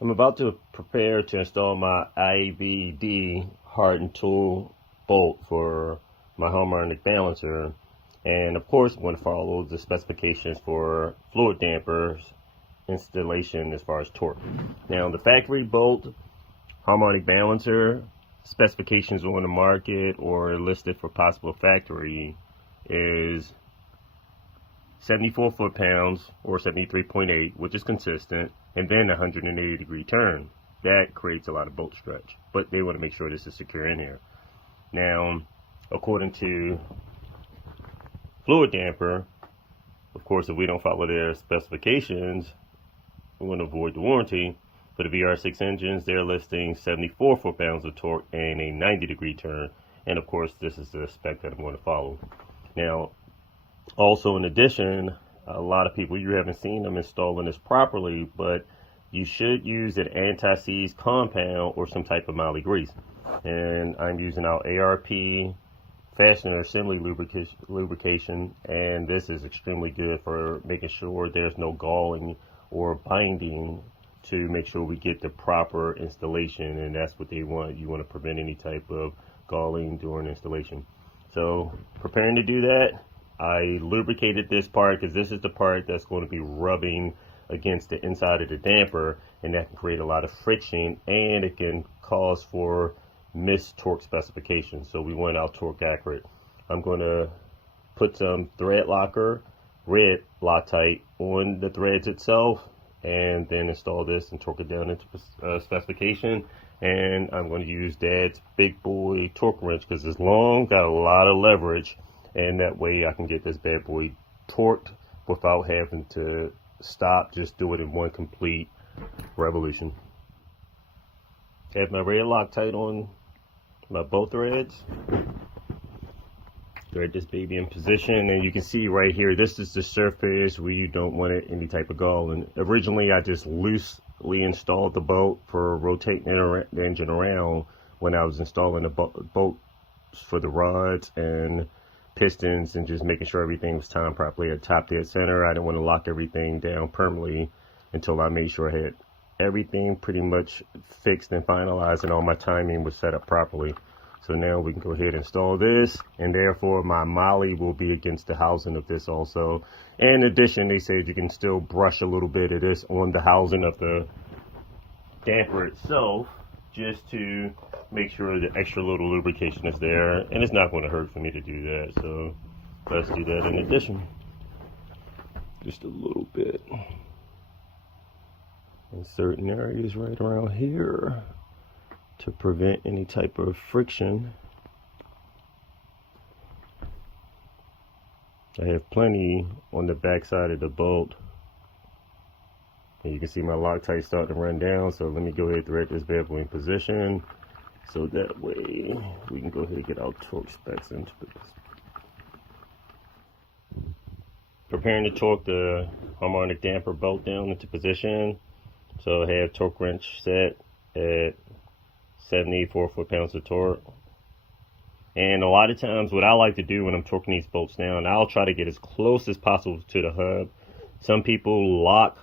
I'm about to prepare to install my IBD hardened tool bolt for my harmonic balancer, and of course I'm going to follow the specifications for fluid dampers installation as far as torque. Now the factory bolt harmonic balancer specifications on the market or listed for possible factory is 74 foot-pounds or 73.8, which is consistent, and then 180-degree turn. That creates a lot of bolt stretch, but they want to make sure this is secure in here. Now, according to fluid damper, of course, if we don't follow their specifications, we're going to avoid the warranty. For the VR6 engines, they're listing 74 foot-pounds of torque and a 90-degree turn, and of course, this is the spec that I'm going to follow. Now, also, in addition, a lot of people, you haven't seen them installing this properly, but you should use an anti-seize compound or some type of moly grease. And I'm using our ARP fastener assembly lubrication, and this is extremely good for making sure there's no galling or binding to make sure we get the proper installation, and that's what they want. You want to prevent any type of galling during installation. So, preparing to do that, I lubricated this part because this is the part that's going to be rubbing against the inside of the damper, and that can create a lot of friction, and it can cause for missed torque specifications. So we want our torque accurate. I'm going to put some thread locker, red Loctite, on the threads itself, and then install this and torque it down into specification. And I'm going to use Dad's big boy torque wrench because it's long, got a lot of leverage, and that way I can get this bad boy torqued without having to stop, just do it in one complete revolution. Have my red Loctite on my bolt threads. Thread this baby in position, and you can see right here, this is the surface where you don't want it any type of galling. Originally, I just loosely installed the bolt for rotating the engine around when I was installing the bolts for the rods and pistons, and just making sure everything was timed properly at top dead center. I didn't want to lock everything down permanently until I made sure I had everything pretty much fixed and finalized and all my timing was set up properly. So now we can go ahead and install this, and therefore my moly will be against the housing of this also. In addition, they said you can still brush a little bit of this on the housing of the damper itself, just to make sure the extra little lubrication is there, and it's not going to hurt for me to do that. So let's do that in addition, just a little bit in certain areas right around here to prevent any type of friction. I have plenty on the back side of the bolt, and you can see my Loctite starting to run down. So let me go ahead and thread this bad boy in position, so that way we can go ahead and get our torque specs into this. Preparing to torque the harmonic damper bolt down into position. So I have torque wrench set at 74 foot-pounds of torque. And a lot of times what I like to do when I'm torquing these bolts down, I'll try to get as close as possible to the hub. Some people lock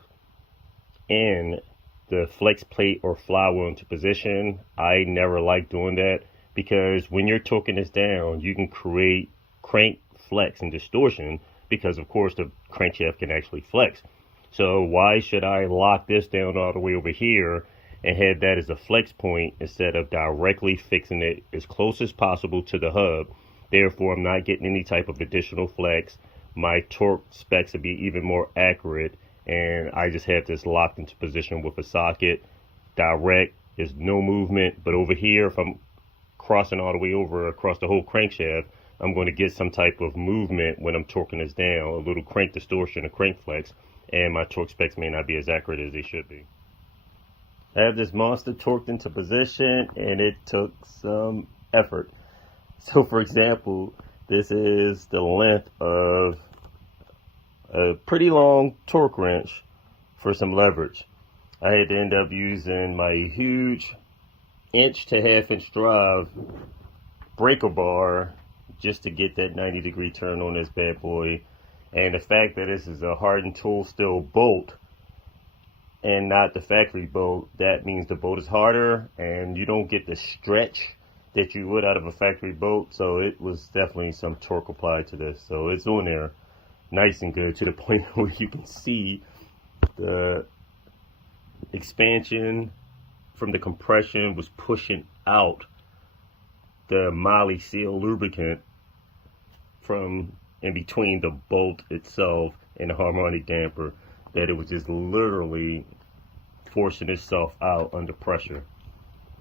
in the flex plate or flywheel into position. I never like doing that, because when you're torquing this down, you can create crank flex and distortion, because of course the crankshaft can actually flex. So why should I lock this down all the way over here and have that as a flex point instead of directly fixing it as close as possible to the hub? Therefore, I'm not getting any type of additional flex. My torque specs will be even more accurate, and I just have this locked into position with a socket. Direct is no movement, but over here, if I'm crossing all the way over across the whole crankshaft, I'm going to get some type of movement when I'm torquing this down, a little crank distortion, a crank flex, and my torque specs may not be as accurate as they should be. I have this monster torqued into position, and it took some effort. So for example, this is the length of a pretty long torque wrench for some leverage. I had to end up using my huge 1.5 inch drive breaker bar just to get that 90-degree turn on this bad boy. And the fact that this is a hardened tool steel bolt, and not the factory bolt, that means the bolt is harder and you don't get the stretch that you would out of a factory bolt. So it was definitely some torque applied to this. So it's on there nice and good to the point where you can see the expansion from the compression was pushing out the moly seal lubricant from in between the bolt itself and the harmonic damper, that it was just literally forcing itself out under pressure.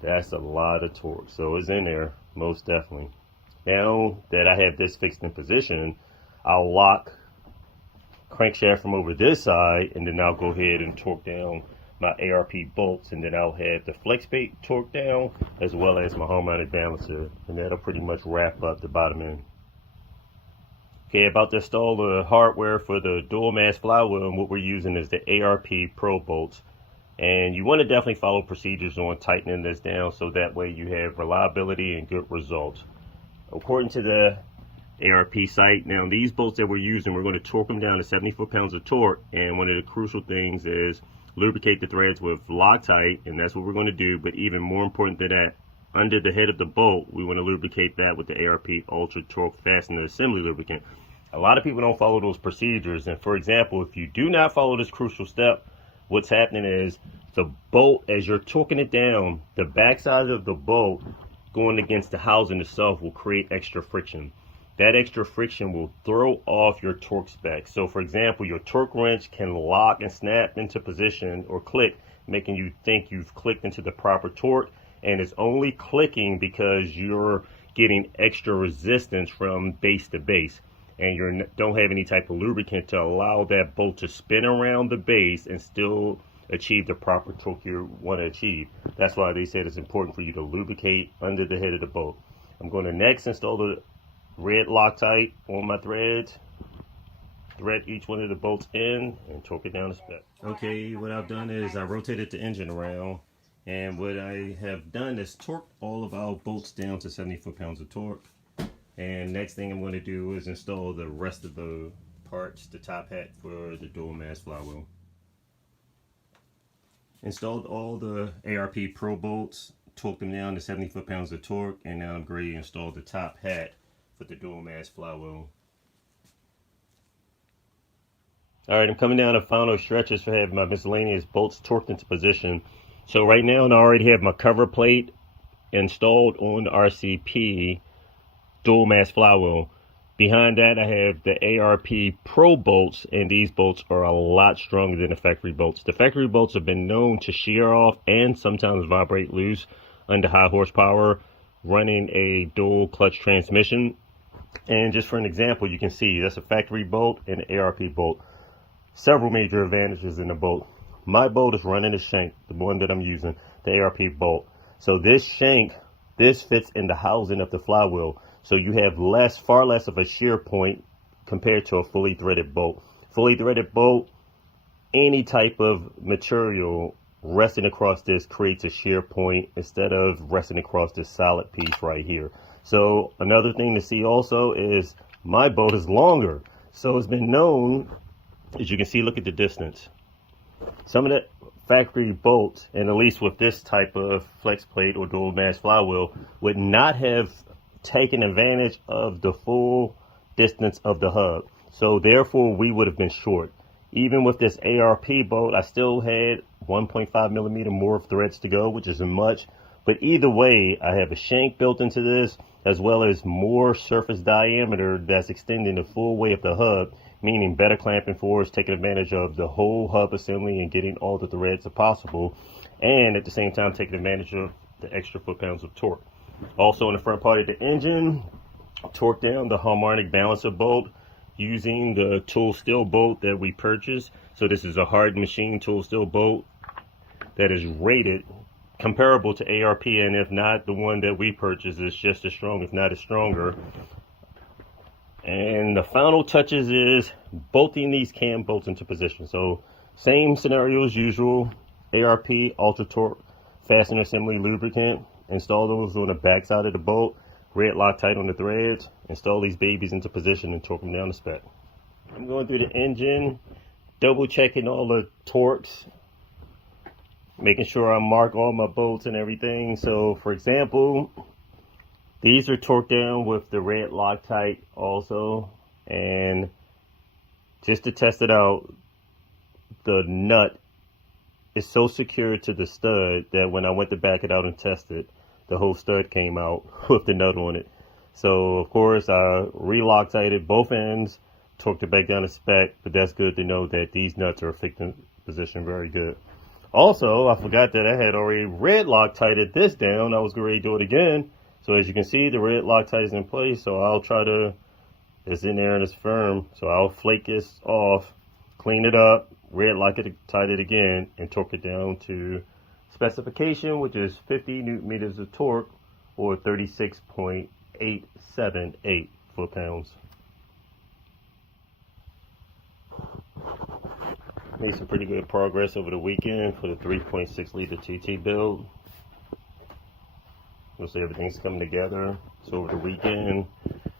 That's a lot of torque. So it's in there, most definitely. Now that I have this fixed in position, I'll lock crankshaft from over this side, and then I'll go ahead and torque down my ARP bolts, and then I'll have the flex plate torqued down as well as my harmonic balancer, and that'll pretty much wrap up the bottom end. Okay, about to install the hardware for the dual mass flywheel, and what we're using is the ARP Pro bolts. And you want to definitely follow procedures on tightening this down so that way you have reliability and good results. According to the ARP site, now these bolts that we're using, we're going to torque them down to 70 foot-pounds of torque, and one of the crucial things is lubricate the threads with Loctite, and that's what we're going to do. But even more important than that, under the head of the bolt, we want to lubricate that with the ARP Ultra Torque Fastener Assembly Lubricant. A lot of people don't follow those procedures, and for example, if you do not follow this crucial step, what's happening is the bolt, as you're torquing it down, the backside of the bolt going against the housing itself will create extra friction. That extra friction will throw off your torque specs. So for example, your torque wrench can lock and snap into position or click, making you think you've clicked into the proper torque, and it's only clicking because you're getting extra resistance from base to base, and you don't have any type of lubricant to allow that bolt to spin around the base and still achieve the proper torque you want to achieve. That's why they said it's important for you to lubricate under the head of the bolt. I'm going to next install the red Loctite on my threads, thread each one of the bolts in, and torque it down to spec. Okay, what I've done is I rotated the engine around, and what I have done is torque all of our bolts down to 70 foot-pounds of torque. And next thing I'm going to do is install the rest of the parts, the top hat for the dual mass flywheel. Installed all the ARP Pro bolts, torqued them down to 70 foot-pounds of torque, and now I'm ready to install the top hat for the dual mass flywheel. Alright, I'm coming down to final stretches for having my miscellaneous bolts torqued into position. So right now I already have my cover plate installed on the RCP dual mass flywheel. Behind that I have the ARP Pro bolts, and these bolts are a lot stronger than the factory bolts. The factory bolts have been known to shear off and sometimes vibrate loose under high horsepower running a dual clutch transmission. And just for an example, you can see that's a factory bolt and an ARP bolt. Several major advantages in the bolt. My bolt is running a shank, the one that I'm using, the ARP bolt. So this shank, this fits in the housing of the flywheel. So you have far less of a shear point compared to a fully threaded bolt. Fully threaded bolt, any type of material resting across this creates a shear point instead of resting across this solid piece right here. So another thing to see also is my bolt is longer. So it's been known, as you can see, look at the distance. Some of the factory bolts, and at least with this type of flex plate or dual mass flywheel, would not have taken advantage of the full distance of the hub. So therefore we would have been short. Even with this ARP bolt, I still had 1.5 millimeter more of threads to go, which isn't much. But either way, I have a shank built into this, as well as more surface diameter that's extending the full way of the hub, meaning better clamping force, taking advantage of the whole hub assembly and getting all the threads as possible, and at the same time taking advantage of the extra foot-pounds of torque. Also in the front part of the engine, torque down the harmonic balancer bolt using the tool steel bolt that we purchased. So this is a hard machine tool steel bolt that is rated comparable to ARP, and if not, the one that we purchased is just as strong, if not as stronger. And the final touches is bolting these cam bolts into position. So same scenario as usual, ARP Ultra Torque Fastener Assembly Lubricant. Install those on the back side of the bolt, red Loctite on the threads, install these babies into position and torque them down to spec. I'm going through the engine, double checking all the torques making sure I mark all my bolts and everything. So for example, these are torqued down with the red Loctite also, and just to test it out, the nut is so secure to the stud that when I went to back it out and test it, the whole stud came out with the nut on it. So of course I re-Loctited both ends, torqued it back down to spec, but that's good to know that these nuts are fixed in position very good. Also, I forgot that I had already red Loctited this down. I was ready to do it again. So as you can see, the red Loctite is in place, so I'll try to, it's in there and it's firm, so I'll flake this off, clean it up, red Loctite it again, and torque it down to specification, which is 50 Newton meters of torque, or 36.878 foot-pounds. Made some pretty good progress over the weekend for the 3.6 liter TT build. You'll see everything's coming together. So over the weekend,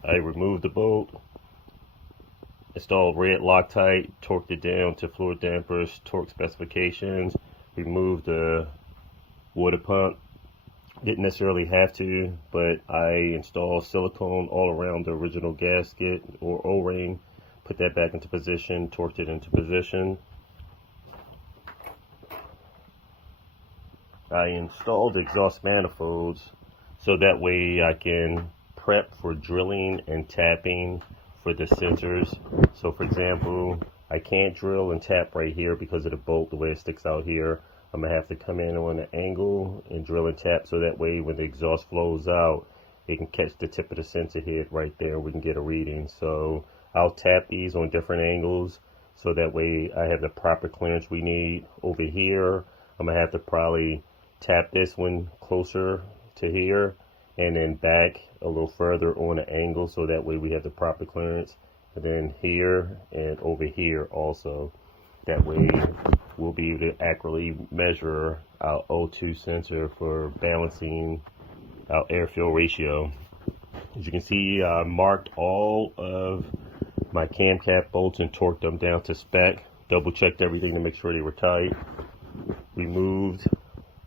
I removed the bolt, installed red Loctite, torqued it down to fluid dampers, torque specifications, removed the water pump. Didn't necessarily have to, but I installed silicone all around the original gasket or O-ring, put that back into position, torqued it into position. I installed exhaust manifolds so that way I can prep for drilling and tapping for the sensors. So for example, I can't drill and tap right here because of the bolt, the way it sticks out here. I'm gonna have to come in on an angle and drill and tap so that way when the exhaust flows out, it can catch the tip of the sensor head right there. We can get a reading. So I'll tap these on different angles so that way I have the proper clearance we need. Over here, I'm gonna have to probably tap this one closer to here and then back a little further on an angle so that way we have the proper clearance. And then here and over here also. That way we'll be able to accurately measure our O2 sensor for balancing our air-fuel ratio. As you can see, I marked all of my cam cap bolts and torqued them down to spec. Double checked everything to make sure they were tight. Removed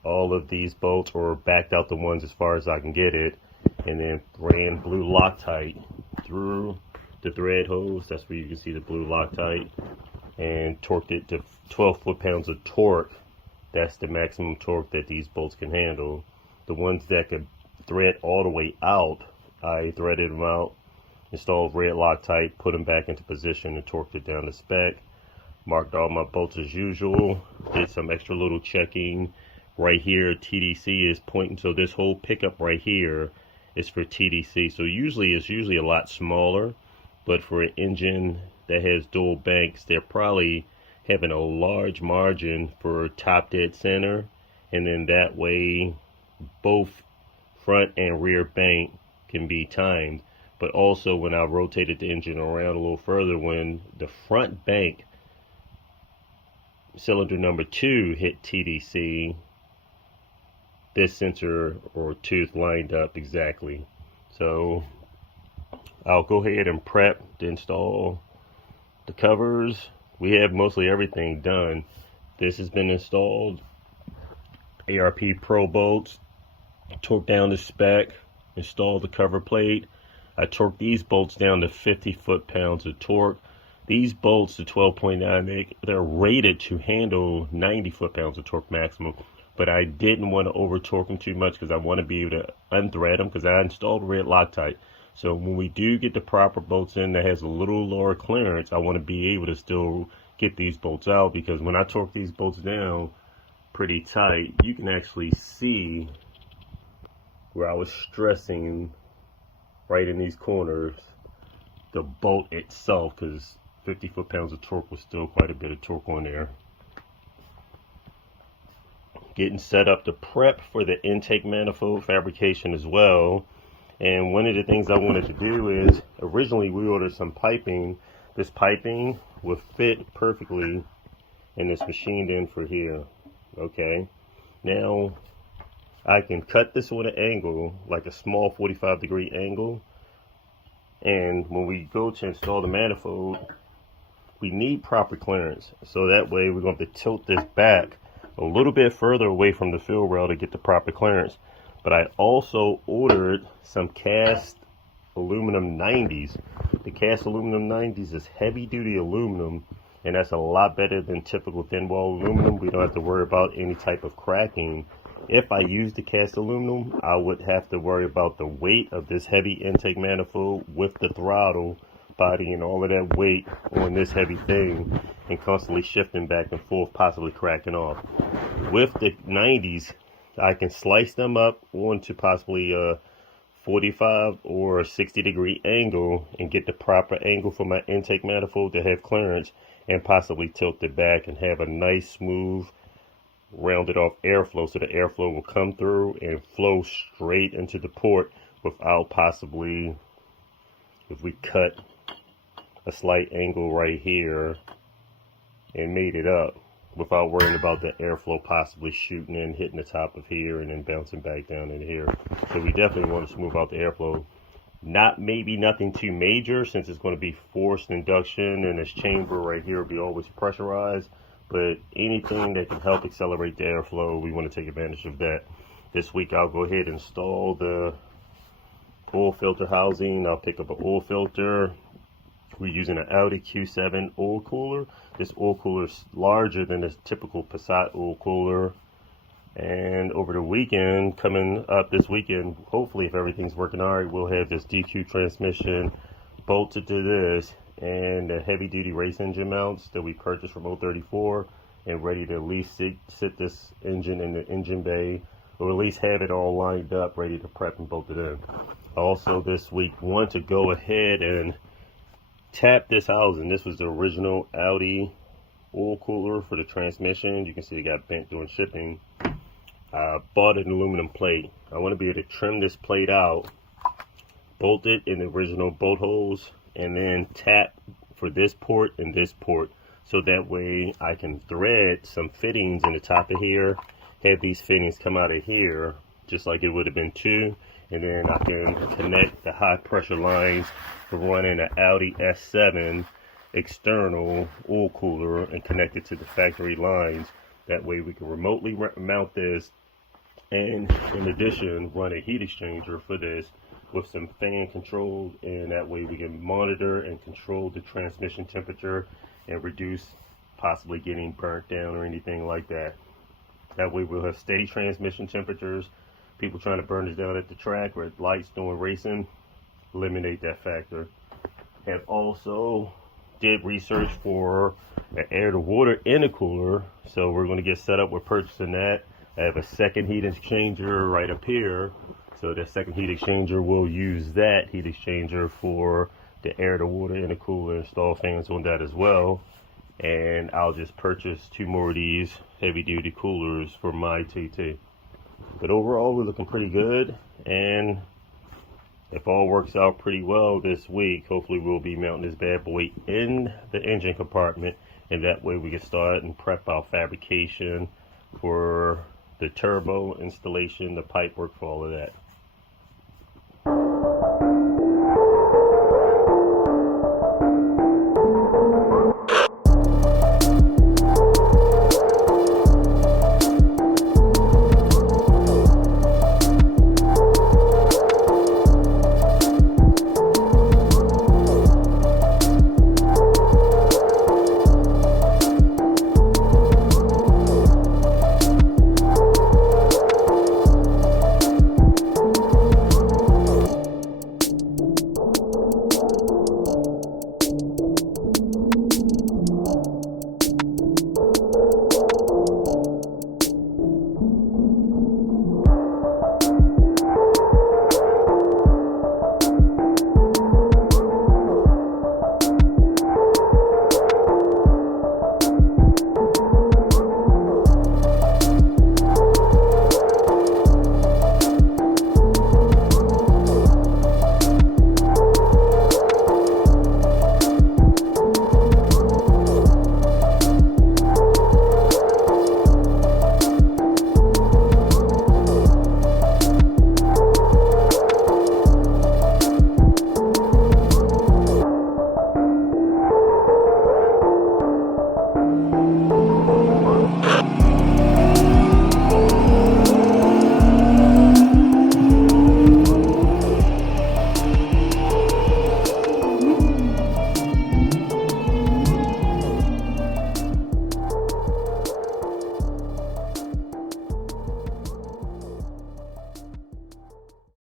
all of these bolts, or backed out the ones as far as I can get it, and then ran blue Loctite through the thread hose. That's where you can see the blue Loctite, and torqued it to 12 foot-pounds of torque. That's the maximum torque that these bolts can handle. The ones that could thread all the way out, I threaded them out, installed red Loctite, put them back into position, and torqued it down to spec. Marked all my bolts as usual, did some extra little checking. Right here, TDC is pointing, so this whole pickup right here is for TDC. So it's usually a lot smaller, but for an engine that has dual banks, they're probably having a large margin for top dead center, and then that way both front and rear bank can be timed. But also when I rotated the engine around a little further, when the front bank cylinder number 2 hit TDC, this sensor or tooth lined up exactly. So I'll go ahead and prep to install the covers. We have mostly everything done. This has been installed. ARP Pro bolts, torqued down to spec, installed the cover plate. I torqued these bolts down to 50 foot-pounds of torque. These bolts, the 12.9, they're rated to handle 90 foot-pounds of torque maximum, but I didn't want to over torque them too much because I want to be able to unthread them because I installed red Loctite. So when we do get the proper bolts in that has a little lower clearance, I want to be able to still get these bolts out, because when I torque these bolts down pretty tight, you can actually see where I was stressing right in these corners the bolt itself, because 50 foot-pounds of torque was still quite a bit of torque on there. Getting set up to prep for the intake manifold fabrication as well. And one of the things I wanted to do is, originally we ordered some piping. This piping would fit perfectly and it's machined in for here. Okay, now I can cut this on an angle, like a small 45-degree angle, and when we go to install the manifold, we need proper clearance. So that way we're going to have to tilt this back a little bit further away from the fill rail to get the proper clearance. But I also ordered some cast aluminum 90s. The cast aluminum 90s is heavy duty aluminum, and that's a lot better than typical thin wall aluminum. We don't have to worry about any type of cracking. If I use the cast aluminum, I would have to worry about the weight of this heavy intake manifold with the throttle body and all of that weight on this heavy thing, and constantly shifting back and forth, possibly cracking off. With the 90s, I can slice them up onto possibly a 45 or 60 degree angle and get the proper angle for my intake manifold to have clearance, and possibly tilt it back and have a nice smooth rounded off airflow, so the airflow will come through and flow straight into the port without possibly, if we cut a slight angle right here and made it up, without worrying about the airflow possibly shooting in, hitting the top of here and then bouncing back down in here. So we definitely want to smooth out the airflow. Maybe nothing too major, since it's going to be forced induction and this chamber right here will be always pressurized, but anything that can help accelerate the airflow, we want to take advantage of that. This week I'll go ahead and install the oil filter housing. I'll pick up an oil filter. We're using an Audi Q7 oil cooler. This oil cooler is larger than a typical Passat oil cooler. And over the weekend, coming up this weekend, hopefully if everything's working all right, we'll have this DQ transmission bolted to this and the heavy duty race engine mounts that we purchased from 034 and ready to at least sit this engine in the engine bay, or at least have it all lined up, ready to prep and bolt it in. Also this week, want to go ahead and tap this housing. This was the original Audi oil cooler for the transmission. You can see it got bent during shipping. I bought an aluminum plate. I want to be able to trim this plate out, bolt it in the original bolt holes, and then tap for this port and this port, so that way I can thread some fittings in the top of here, have these fittings come out of here just like it would have been two, and then I can connect the high pressure lines for running an Audi S7 external oil cooler and connect it to the factory lines. That way we can remotely mount this, and in addition run a heat exchanger for this with some fan control, and that way we can monitor and control the transmission temperature and reduce possibly getting burnt down or anything like that. That way we'll have steady transmission temperatures. People trying to burn us down at the track or at lights doing racing, eliminate that factor. Have also did research for an air to water intercooler, so we're going to get set up with purchasing that. I have a second heat exchanger right up here, so the second heat exchanger will use that heat exchanger for the air to water intercooler, install fans on that as well. And I'll just purchase 2 more of these heavy duty coolers for my TT. But overall we're looking pretty good, and if all works out pretty well this week, hopefully we'll be mounting this bad boy in the engine compartment, and that way we can start and prep our fabrication for the turbo installation, the pipe work, for all of that.